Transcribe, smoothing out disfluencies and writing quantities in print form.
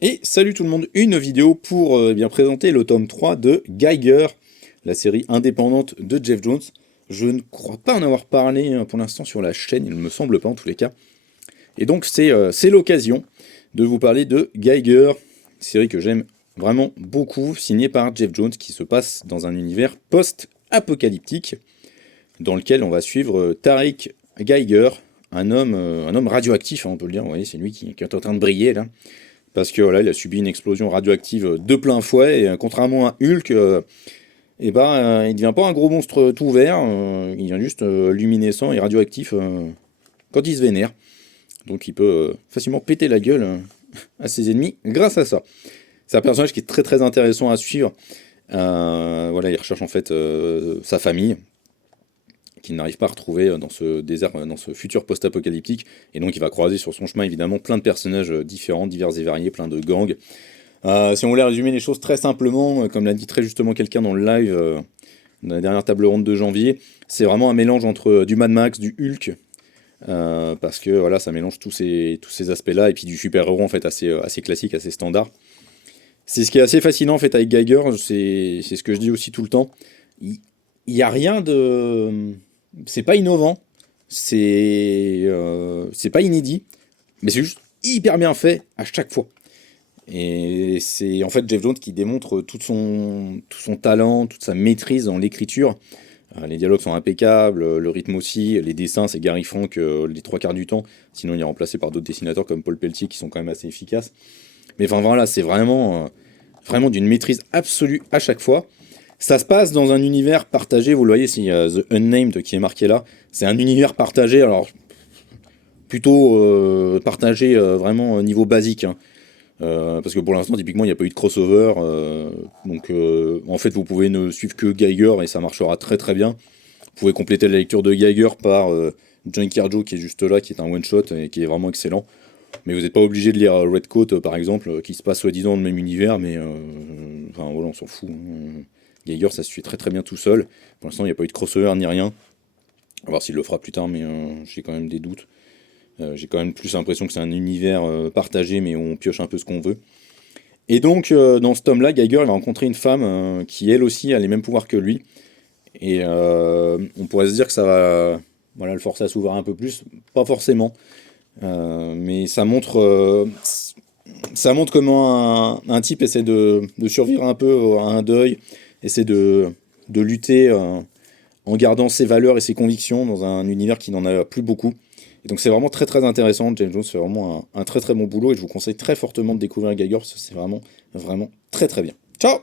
Et salut tout le monde, une vidéo pour bien présenter le tome 3 de Geiger, la série indépendante de Jeff Jones. Je ne crois pas en avoir parlé pour l'instant sur la chaîne, il ne me semble pas en tous les cas. Et donc c'est l'occasion de vous parler de Geiger, une série que j'aime vraiment beaucoup, signée par Jeff Jones, qui se passe dans un univers post-apocalyptique, dans lequel on va suivre Tariq Geiger, un homme radioactif, hein, on peut le dire, vous voyez, c'est lui qui est en train de briller là. Parce que voilà, il a subi une explosion radioactive de plein fouet, et contrairement à Hulk, il devient pas un gros monstre tout vert, il devient juste luminescent et radioactif quand il se vénère. Donc il peut facilement péter la gueule à ses ennemis grâce à ça. C'est un personnage qui est très très intéressant à suivre. Voilà, il recherche en fait sa famille, qu'il n'arrive pas à retrouver dans ce désert, dans ce futur post-apocalyptique. Et donc il va croiser sur son chemin évidemment plein de personnages différents, divers et variés, plein de gangs. Si on voulait résumer les choses très simplement, comme l'a dit très justement quelqu'un dans le live, dans la dernière table ronde de janvier, c'est vraiment un mélange entre du Mad Max, du Hulk, parce que voilà, ça mélange tous ces aspects-là, et puis du super-héros en fait assez classique, assez standard. C'est ce qui est assez fascinant en fait avec Geiger, c'est ce que je dis aussi tout le temps. Il n'y a rien de... C'est pas innovant, c'est pas inédit, mais c'est juste hyper bien fait à chaque fois. Et c'est en fait Jeff Jones qui démontre tout son talent, toute sa maîtrise dans l'écriture. Les dialogues sont impeccables, le rythme aussi, les dessins, c'est Gary Frank les trois quarts du temps. Sinon, il est remplacé par d'autres dessinateurs comme Paul Pelletier qui sont quand même assez efficaces. Mais enfin voilà, c'est vraiment d'une maîtrise absolue à chaque fois. Ça se passe dans un univers partagé, vous le voyez, s'il y a The Unnamed qui est marqué là. C'est un univers partagé, alors plutôt partagé vraiment au niveau basique, hein. Parce que pour l'instant, typiquement, il n'y a pas eu de crossover. En fait, vous pouvez ne suivre que Geiger et ça marchera très très bien. Vous pouvez compléter la lecture de Geiger par John Carjo qui est juste là, qui est un one-shot et qui est vraiment excellent. Mais vous n'êtes pas obligé de lire Redcoat, par exemple, qui se passe soi-disant dans le même univers, mais enfin voilà, on s'en fout, hein. Geiger, ça se suit très très bien tout seul. Pour l'instant, il n'y a pas eu de crossover ni rien. On va voir s'il le fera plus tard, mais j'ai quand même des doutes. J'ai quand même plus l'impression que c'est un univers partagé, mais où on pioche un peu ce qu'on veut. Et donc, dans ce tome-là, Geiger il va rencontrer une femme qui, elle aussi, a les mêmes pouvoirs que lui. Et on pourrait se dire que ça va voilà, le forcer à s'ouvrir un peu plus. Pas forcément. Mais ça montre comment un type essaie de survivre un peu à un deuil, essaie de lutter en gardant ses valeurs et ses convictions dans un univers qui n'en a plus beaucoup. Et donc c'est vraiment très très intéressant. James Jones fait vraiment un très très bon boulot et je vous conseille très fortement de découvrir Geiger parce que c'est vraiment vraiment très très bien. Ciao!